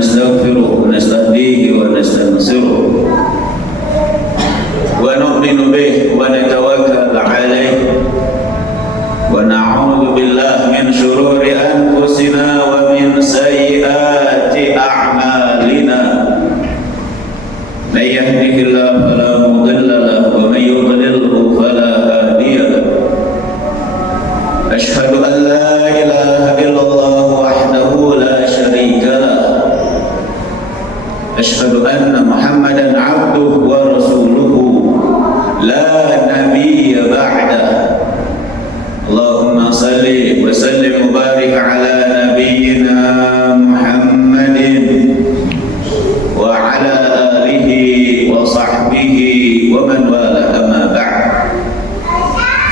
ونستغفره ونستهديه ونستنصره ونؤمن به ونتوكل عليه ونعوذ بالله من شرور أنفسنا ومن سيئات أعمالنا من يهده الله فلا مضل له ومن يضلله فلا هادي له أشهد أن لا إله إلا الله وحده لا شريك له أشهد أن محمدا عبده ورسوله لا نبي بعده اللهم صل وسلم وبارك على نبينا محمد وعلى آله وصحبه ومن والاه أما بعد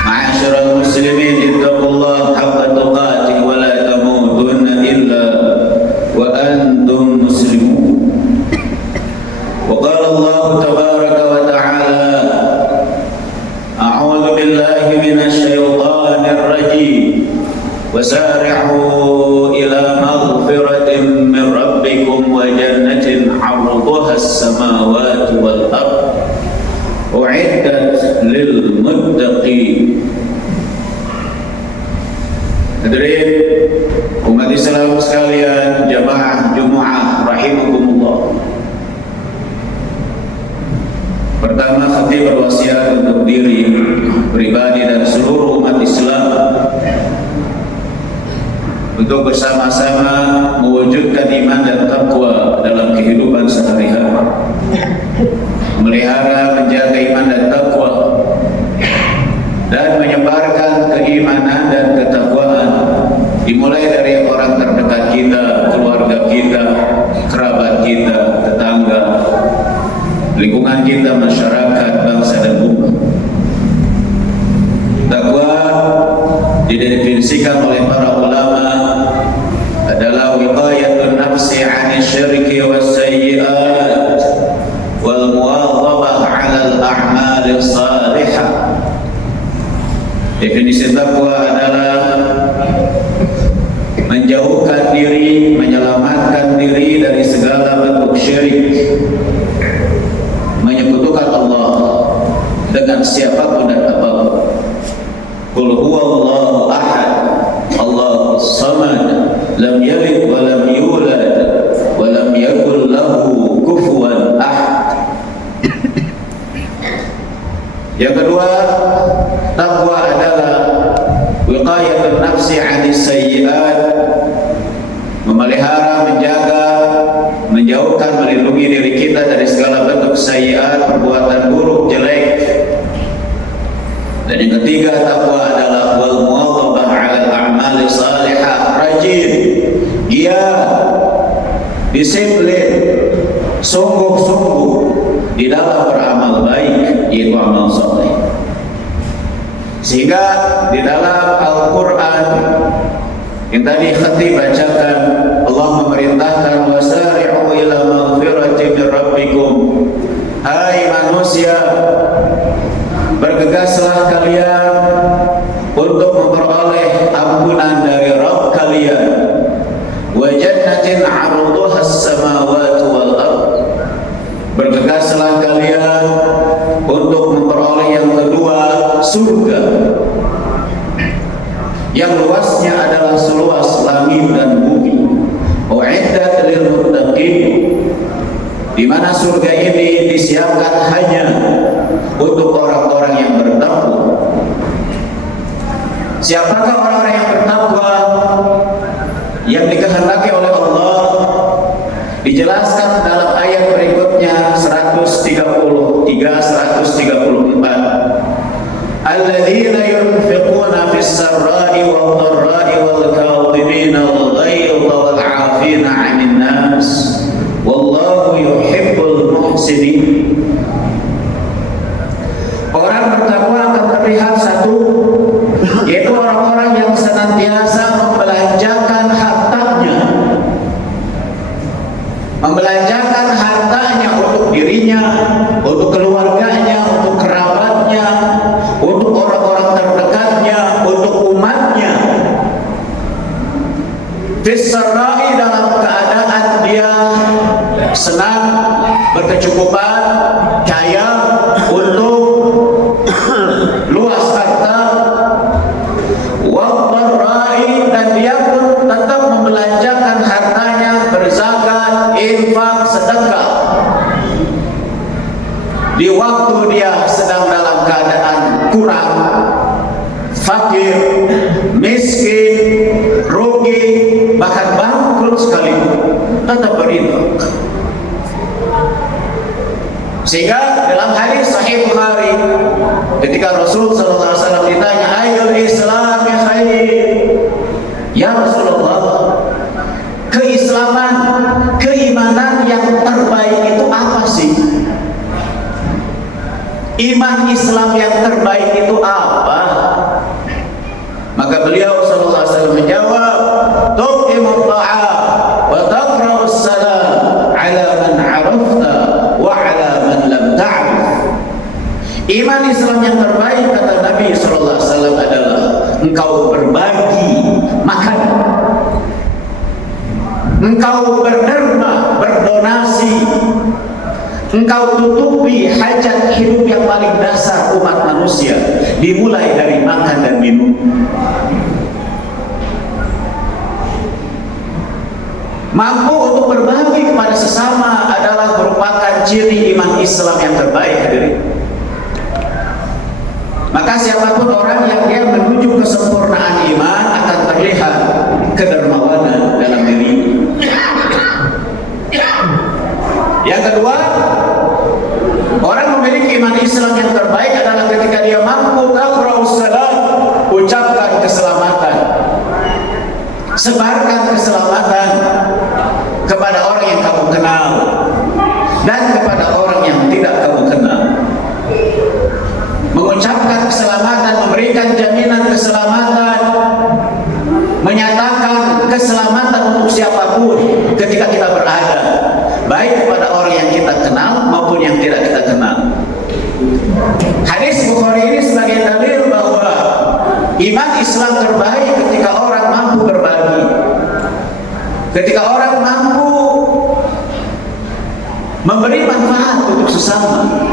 معاشر المسلمين اتقوا الله حق تقاته ولا تموتن إلا وأنتم مسلمون وقال الله تبارك وتعالى أعوذ بالله من الشيطان الرجيم وسارعوا إلى مغفرة من ربكم وجنة عرضها السماوات والأرض أعدت للمتقين. Hadirin umat Islam sekalian, jamaah Jumat rahimakumullah. Pertama, khatib berwasiat untuk diri pribadi dan seluruh umat Islam untuk bersama-sama mewujudkan iman dan takwa dalam kehidupan sehari-hari, memelihara, menjaga iman dan takwa, dan menyebarkan keimanan dan ketakwaan dimulai dari orang terdekat kita, keluarga kita, kerabat kita, tetangga, lingkungan kita, masyarakat, bangsa dan umat. Takwa didefinisikan oleh para ulama adalah wiqayatun nafsi 'anil syirki was sayyi'at wal muwadhabah 'ala al-a'mal as-salihah. Definisi takwa adalah menjauhkan diri, menyelamatkan diri dari segala bentuk syirik, menyekutukan Allah dengan siapapun dan apapun. Qul huwallahu ahad, Allahus samad, lam yalid wa lam yulad wa lam yakul lahu kufuwan ahad. Yang kedua, takwa adalah wiqayatun nafsi 'anis sayyi'at, memelihara, menjaga, menjauhkan, melindungi diri kita dari segala bentuk sayyi'at, perbuatan buruk, jelek. Dan yang ketiga, takwa adalah wal muwadhabah 'ala al-a'mali salihah, rajin, giat, disiplin, sungguh-sungguh di dalam beramal baik, yaitu amal saleh. Sehingga di dalam Al-Quran yang tadi khatib bacakan, Allah memerintahkan wasari'u ila maghfirati min rabbikum. Hai manusia, bergegaslah kalian untuk memperoleh ampunan dari Rabb kalian. Wa jannatin 'arduha as-samawati wal ard. Bergegaslah kalian untuk memperoleh yang kedua, surga yang luasnya adalah seluas langit dan bumi. U'iddat lil muttaqin, di mana surga ini disiapkan hanya untuk orang-orang yang bertakwa. Siapakah orang-orang yang bertakwa yang dikehendaki oleh Allah? Dijelaskan dalam ayat berikutnya 133 134. Alladzina yunfiquna fis sarra'i wad dharra'i wal kadhibina al ghaidha wal 'afina 'anil nas wallahu yuhibbul muhsinin. Orang bertakwa akan terlihat satu, yaitu orang-orang yang senantiasa membelanjakan hartanya, untuk dirinya, untuk keluarganya, untuk kerabatnya, untuk orang-orang terdekatnya, untuk umatnya. Fis sarai, dalam keadaan dia senang, berkecukupan, kaya, untung, luas harta, waqarra'i, dan dia pun tetap membelanjakan hartanya, berzakat, infak, sedekah di waktu dia sedang dalam keadaan kurang, fakir, miskin, rugi, bahkan bangkrut sekalipun, tetap berinfak. Sehingga dalam hadis Sahih Bukhari, ketika Rasul SAW ditanya, ayyul islami khair, ya Rasulullah, keislaman, keimanan yang terbaik itu apa sih? Iman Islam yang terbaik itu apa? Maka beliau sallallahu alaihi wasallam menjawab, tuqimut ta'am wa taqra'us salam ala man 'arafta wa 'ala man lam ta'rif. Iman Islam yang terbaik, kata Nabi sallallahu alaihi wasallam, adalah engkau berbagi makan, engkau berderma, berdonasi, engkau tutupi hajat hidup yang paling dasar umat manusia, dimulai dari makan dan minum. Mampu untuk berbagi kepada sesama adalah merupakan ciri iman Islam yang terbaik, hadirin. Maka siapapun orang yang dia menuju kesempurnaan iman akan terlihat kedermawanan dalam diri. Yang kedua, orang memiliki iman Islam yang terbaik adalah ketika dia mampu taqra'us salam, ucapkan keselamatan, sebarkan keselamatan kepada orang yang kamu kenal dan kepada orang yang tidak kamu kenal. Mengucapkan keselamatan, memberikan jaminan keselamatan, menyatakan keselamatan untuk siapapun ketika kita berada, baik kepada orang yang kita kenal maupun yang tidak kita kenal. Hadis Bukhari ini sebagai dalil bahwa iman Islam terbaik ketika orang mampu berbagi, ketika orang mampu memberi manfaat untuk sesama.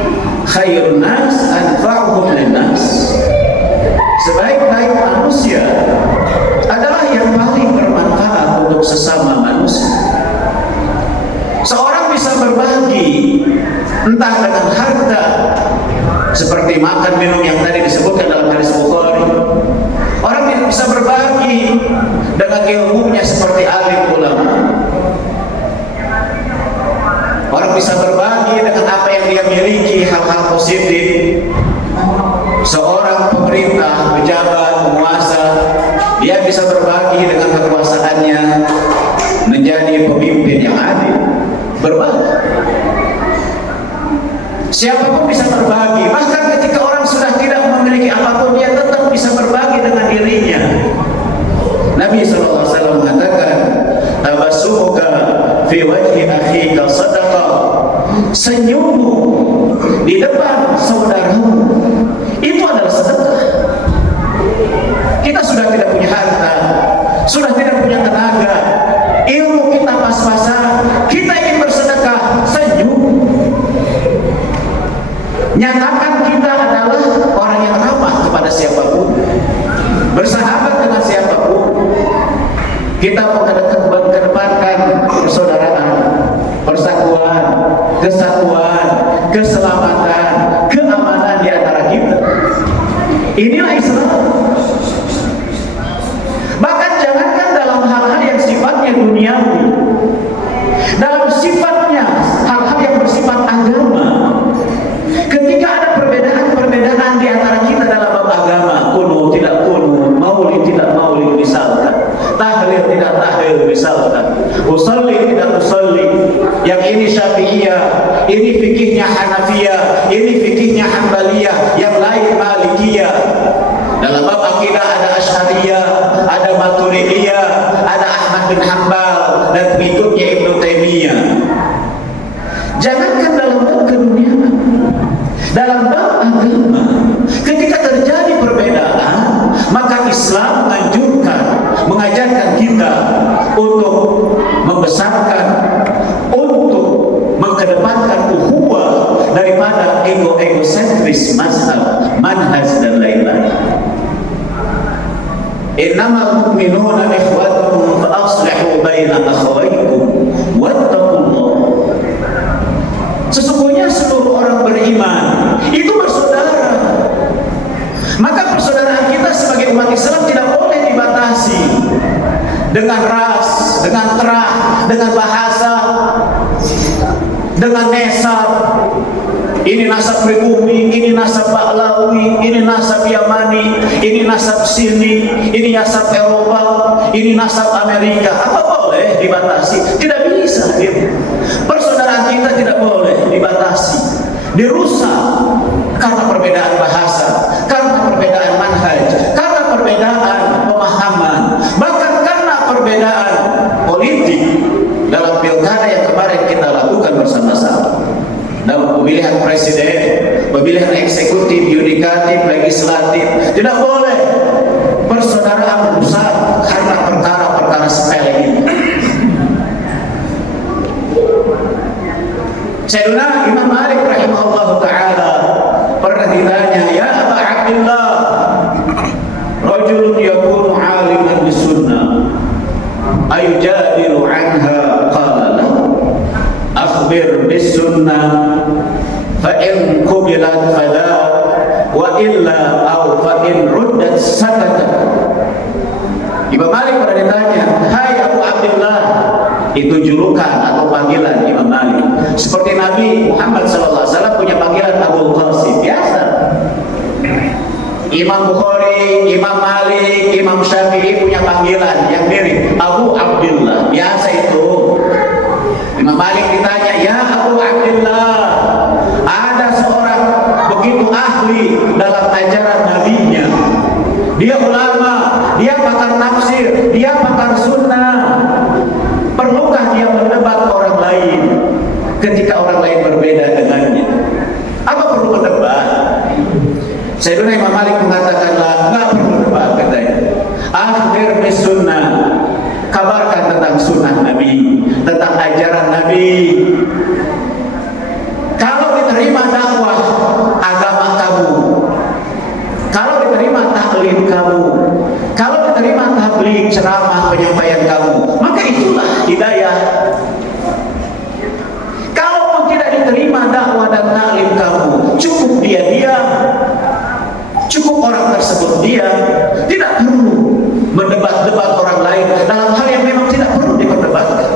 Khairun nas anfa'uhum linnas. Sebaik-baik manusia adalah yang paling bermanfaat untuk sesama manusia. Seorang bisa berbagi entah dengan harta seperti makan minum yang tadi disebutkan dalam hadis Bukhari. Orang bisa berbagi dengan ilmunya seperti alim ulama. Orang bisa berbagi dengan apa yang dia miliki, hal-hal positif. Seorang pemerintah, pejabat, penguasa, dia bisa berbagi dengan kekuasaannya menjadi pemimpin yang adil. Berbagi. Siapapun bisa berbagi. Bahkan ketika orang sudah tidak memiliki apapun, dia tetap bisa berbagi dengan dirinya. Nabi SAW mengatakan, tabassumuka fi wajhi akhika sadaqah. Senyummu di depan saudaramu itu adalah sedekah. Kita sudah tidak punya harta, sudah tidak punya tenaga, ilmu kita pas-pasan, kita ingin bersedekah, senyum. Nyatakan kita adalah orang yang ramah kepada siapapun, bersahabat dengan siapapun. Kita mengedepankan persaudaraan, persatuan, kesatuan, keselamatan, keamanan di antara kita. Inilah Islam. Bahkan jangankan dalam hal-hal yang sifatnya duniawi, dalam sifatnya hal-hal yang bersifat agama, ketika ada perbedaan di antara kita dalam bab agama, kunut tidak kunut, maulid tidak maulid misalkan, tahlil tidak tahlil misalkan, usolli tidak usolli, yang ini Syafi'iyah, ini fikihnya Hanafiyah, ini fikihnya Hanbaliyah, yang lain Malikiyah. Dalam bab akidah ada Asy'ariyah, ada Maturidiyah, ada Ahmad bin Hanbal dan pengikutnya Ibnu Taimiyah. Jangankan dalam bab keduniaan, dalam bab agama, ketika terjadi perbedaan, maka Islam menganjurkan, mengajarkan kita untuk membesarkan, untuk ego-egosentris mazhab, manhaj dan lain-lain. Innamal mu'minuna ikhwatun fa aslihu baina akhawaykum wattaqullah. Sesungguhnya seluruh orang beriman itu bersaudara. Maka persaudaraan kita sebagai umat Islam tidak boleh dibatasi dengan ras, dengan terah, dengan bahasa, dengan nasab. Ini nasab pribumi, ini nasab Pahlawi, ini nasab Yamani, ini nasab sini, ini nasab Eropa, ini nasab Amerika. Apa boleh dibatasi? Tidak bisa. Persaudaraan kita tidak boleh dibatasi, dirusak karena perbedaan bahasa, karena perbedaan manhaj, karena perbedaan pemahaman, bahkan karena perbedaan politik dalam pilkada yang kemarin kita lakukan bersama-sama. Dalam pemilihan presiden, pemilihan eksekutif, yudikatif, legislatif, tidak boleh persaudaraan rusak karena perkara-perkara sepele ini. Sayyidina Imam Malik rahimahullah ta'ala pernah ditanya, ya Aba Abdillah, rajulun yakunu aliman bisunnah ayujadilu anha, qala lahu akhbir bisunnah fa in qubilat fala wa illa aw fa in ruddat sakata. Imam Malik pernah ditanya, hai Abu Abdillah, itu julukan atau panggilan Imam Malik. Seperti Nabi Muhammad SAW punya panggilan Abul Qasim, biasa. Imam Bukhari, Imam Malik, Imam Syafi'i punya panggilan yang mirip, Abu Abdillah, biasa itu. Imam Malik ditanya, ya Abu Abdillah, ada seorang begitu ahli dalam ajaran nabinya, dia ulama, dia pakar tafsir, dia pakar sunnah, perlukah dia mendebat orang lain ketika orang lain berbeda dengannya? Apa perlu berdebat? Sayyidina Imam Malik mengatakanlah, nggak perlu debat, katanya. Akhir bis sunnah, kabarkan tentang sunnah Nabi, tentang ajaran Nabi. Kalau diterima dakwah agama kamu, kalau diterima taklim kamu, kalau diterima tabligh ceramah penyampaian kamu, maka itulah hidayah. Kalau tidak diterima dakwah dan taklim kamu, cukup dia diam, cukup orang tersebut diam, tidak perlu mendebat-debat orang lain dalam hal yang memang tidak perlu diperdebatkan.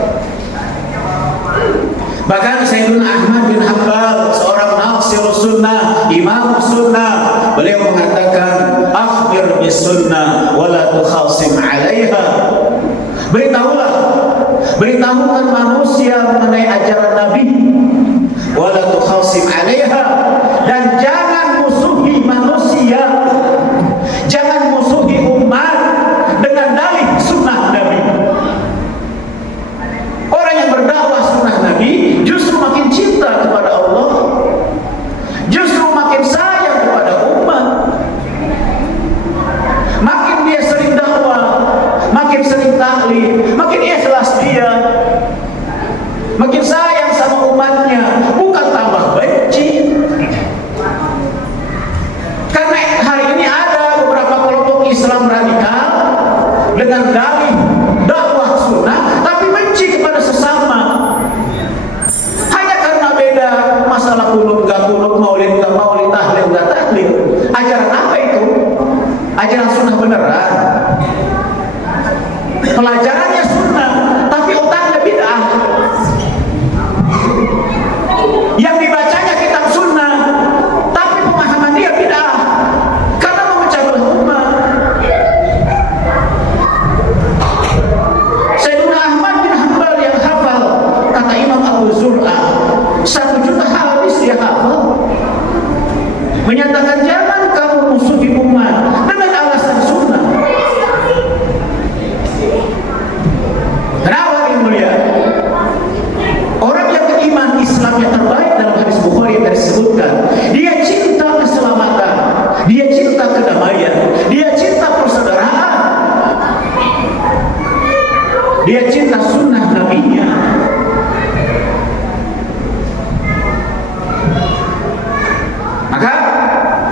Bahkan Sayyidina Ahmad bin Hanbal, seorang nasirus sunnah, imam sunnah, beliau mengatakan, akhbir bis sunnah wala tukhasim 'alaiha. Beritahukan manusia mengenai ajaran Nabi, wala tukhasim 'alaiha, dan jangan musuhi manusia, jangan musuhi umat dengan dalih sunnah Nabi. Orang yang berdakwah sunnah Nabi justru makin cinta kepada Allah, justru makin sayang kepada umat. Makin dia sering dakwah, makin sering taklim, makin ikhlas dia, makin sayang sama umatnya, bukan tambah benci. Karena hari ini ada beberapa kelompok Islam radikal dengan dalih dakwah sunnah tapi benci kepada sesama, hanya karena beda masalah kunut gak kunut, maulid gak maulid, tahlil gak tahlil. Ajaran apa itu? Ajaran sunnah beneran, pelajarannya sunnah tapi otaknya bid'ah.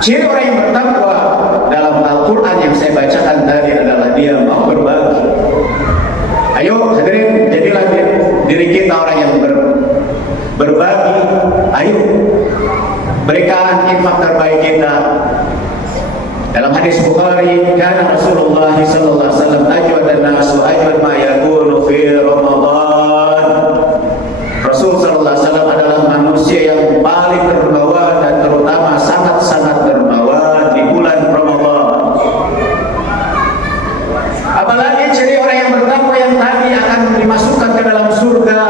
Ciri orang yang bertakwa dalam Al-Quran yang saya bacakan tadi adalah dia mau berbagi. Ayo hadirin, jadilah diri kita orang yang berbagi. Ayo berikan infak terbaik kita. Dalam hadis Bukhari, kana Rasulullah sallallahu alaihi wasallam ajwadan nas wa ajwad ma yakunu fi Ramadan. Rasul sallallahu alaihi wasallam adalah manusia yang paling dermawan dan terutama sangat-sangat dermawan di bulan Ramadan. Apalagi ciri orang yang bertakwa yang tadi akan dimasukkan ke dalam surga.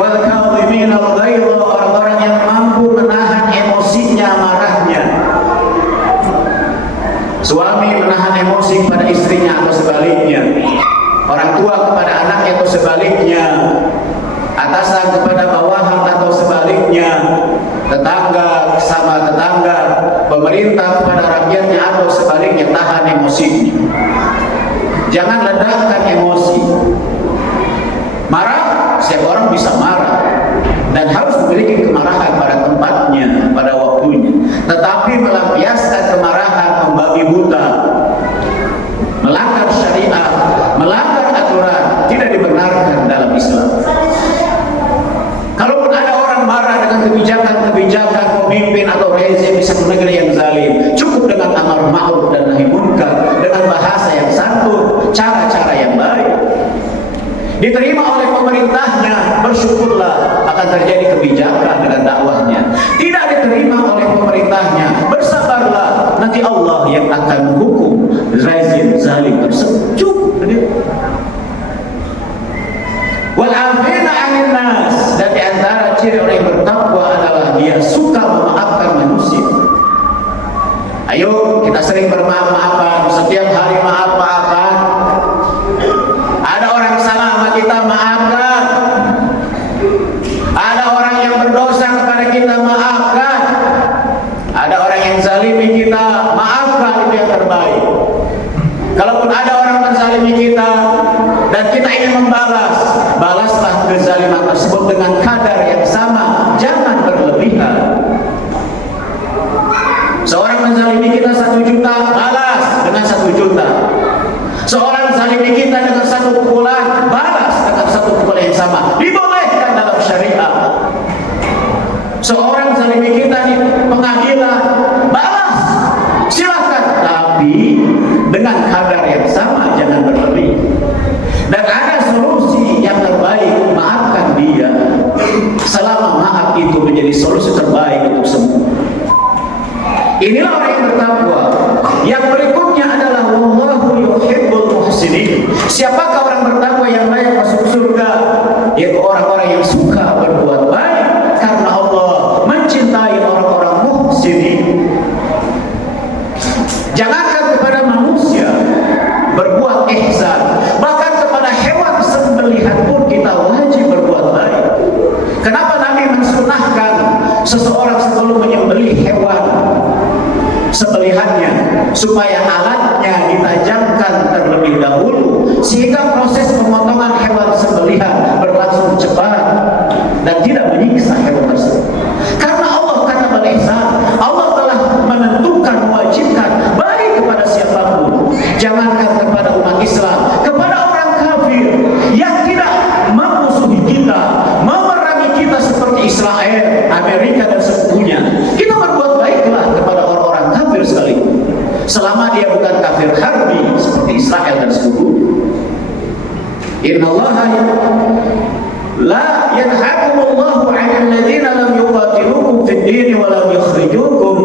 Wal kadhimina al-ghaidha, orang-orang yang mampu menahan emosinya, marahnya. Suami menahan emosi kepada istrinya atau sebaliknya, orang tua kepada anaknya atau sebaliknya, atasan kepada bawahan atau sebaliknya, tetangga sama tetangga, pemerintah kepada rakyatnya atau sebaliknya. Tahan emosinya, jangan ledakkan emosi. Marah, setiap orang bisa marah dan harus memiliki kemarahan pada tempatnya, pada waktunya. Tetapi melampiaskan kemarahan, membabi buta, melanggar syariat, melanggar aturan, tidak dibenarkan dalam Islam. Kalaupun ada orang marah dengan kebijakan-kebijakan pemimpin atau rezim di satu negeri yang zalim, cukup dengan amar ma'ruf dan nahi munkar, dengan bahasa yang santun, cara-cara yang baik, diterima oleh pemerintahnya, bersyukurlah akan terjadi kebijakan dengan dakwahnya. Tidak diterima oleh pemerintahnya, bersabarlah, nanti Allah yang akan menghukum rezim zalim tersebut. Cukup. Wal 'afina 'anil nas, dan di antara ciri orang yang bertakwa adalah dia suka memaafkan manusia. Ayo kita sering bermaaf-maafan, setiap hari maaf-maafan. Ada orang salah sama kita, maafkan. Ada orang yang berdosa kepada kita, maafkan. Ada orang yang zalimi kita, maafkan, itu yang terbaik. Kalaupun ada orang menzalimi kita dan kita ingin membalas, balaslah kezaliman tersebut dengan kadar yang sama, jangan berlebihan. Seorang menzalimi kita 1 juta, balas dengan 1 juta. Seorang zalimi kita dengan 1 pukulan, balas dengan 1 pukulan yang sama. Dibolehkan dalam syariat. Seorang zalimi kita di pengadilan, balas, silakan, tapi dengan kadar yang sama, jangan berlebih. Dan ada solusi yang terbaik, maafkan dia. Selama maaf itu menjadi solusi terbaik untuk semua. Inilah orang yang bertakwa. Yang berikutnya adalah wallahu yuhibbul muhsinin. Siapakah orang bertakwa yang layak masuk surga? Yaitu orang-orang yang suka berbuat baik, karena Allah mencintai orang-orang muhsinin. Jangankan kepada manusia berbuat ihsan, bahkan kepada hewan sembelihan pun kita wajib berbuat baik. Kenapa Nabi mensunahkan seseorang sebelum menyembelih hewan sembelihannya, supaya alatnya ditajamkan terlebih dahulu, sehingga proses pemotongan hewan sembelihan berlangsung cepat dan tidak menyiksa hewan tersebut. Karena Allah kata al-ihsan, Allah telah menentukan, mewajibkan baik kepada siapapun. Jangankan kepada umat Islam, kepada orang kafir yang tidak memusuhi kita, memerangi kita seperti Israel, Amerika dan sekutunya, kita berbuat baiklah kepada orang-orang kafir sekali, selama dia bukan kafir harbi seperti Israel dan sekutu. Innallaha la yanhakumullahu 'anil ladzina lam yuqatilukum fid din wa lam yukhrijukum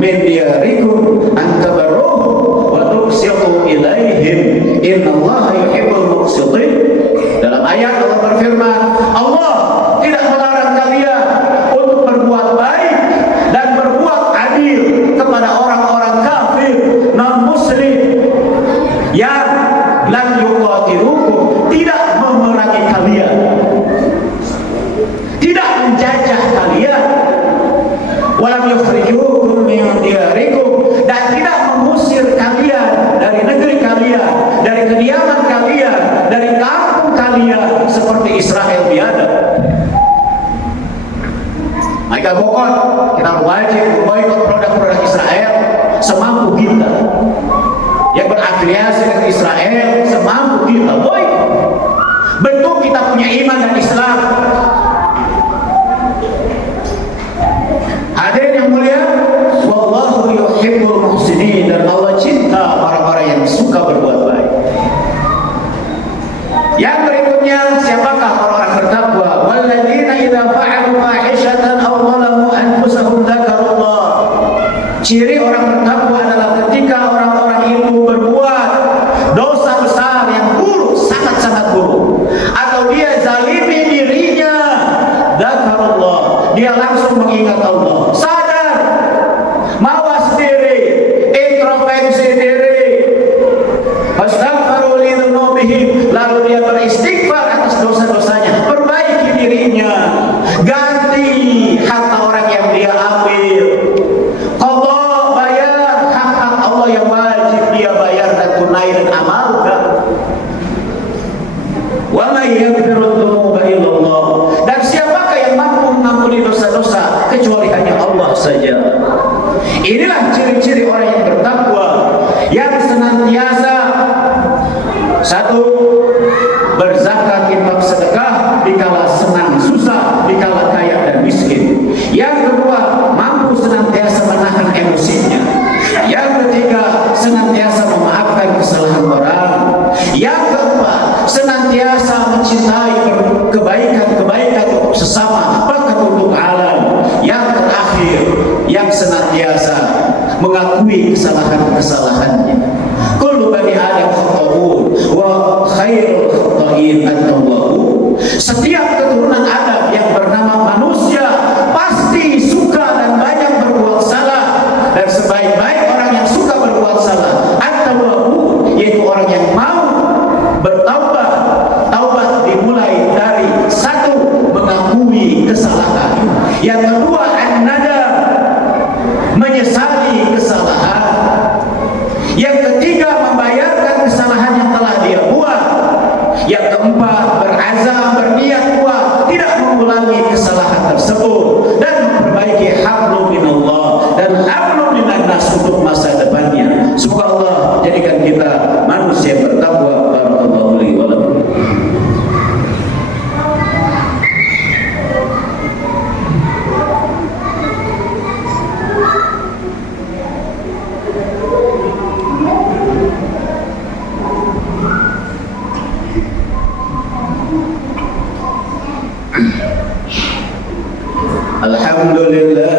min diyarikum an tabarruhum wa tuqsitu ilaihim innallaha yuhibbul muqsitin. Dalam ayat Allah berfirman, Allah tidak melarang kalian untuk berbuat baik dan berbuat adil kepada orang-orang kafir non-muslim yang lam yuqatilukum, tidak memerangi kalian, tidak menjajah kalian, walam yukhrijukum min diyarikum, dan tidak mengusir kalian dari negeri kalian, dari kediaman kalian, dari kampung kalian seperti Israel biadab. Maka pokok kita wajib memboikot produk-produk Israel, afiliasi dengan Israel semampu kita, boy. Bentuk kita punya iman dan Islam. Hadirin yang mulia, wallahu yuhibbul muhsinin, dan Allah cinta orang-orang yang suka berbuat baik. Yang berikutnya, siapakah orang-orang bertakwa? Walladzina idza fa'alu fahishatan aw zalamu anfusahum dzakarullah. Ciri orang bertakwa adalah ketika orang-orang itu berbuat dosa besar yang buruk, sangat-sangat buruk, atau dia zalimi dirinya, dzakarullah, dia langsung mengingat Allah, sadar, mawas diri, introspeksi diri, astaghfiru li dzunubihim, lalu dia beristighfar atas dosa-dosanya, perbaiki dirinya, ganti harta orang yang dia ambil, qadha, bayar hak-hak Allah yang wajib dia bayar dan tunai dan amalkan. Wa may yaghfiru dzunuba illallah, dan siapakah yang mampu mengampuni dosa-dosa kecuali hanya Allah saja. Inilah ciri-ciri orang yang bertakwa, yang senantiasa satu, berzakat, infak, sedekah dikala senang susah, dikala kaya dan miskin. Yang kedua, mampu senantiasa menahan emosinya. Yang ketiga, senantiasa memaafkan kesalahan orang. Yang keempat, senantiasa mencintai kebaikan-kebaikan untuk sesama, bahkan untuk alam. Yang terakhir, yang senantiasa mengakui kesalahan-kesalahannya. Kullu bani Adam khata'un wa khairul khata'in at-tawwabun. Setiap keturunan Adam yang bernama manusia pasti suka dan banyak berbuat salah, dan sebaik-baik orang yang suka berbuat salah at-tawwabun, yaitu orang yang mau bertaubat. Taubat dimulai dari satu, mengakui kesalahan. Yang kedua, an-nadam, menyesali kesalahan. Yang ketiga, membayarkan kesalahan yang telah dia buat. Yang keempat, berazam, berniat kuat tidak mengulangi kesalahan tersebut dan memperbaiki hablum minallah dan hablum minannas untuk masa depannya. Semoga Allah jadikan kita manusia bertakwa. Barakallahu li wa lakum. Alhamdulillah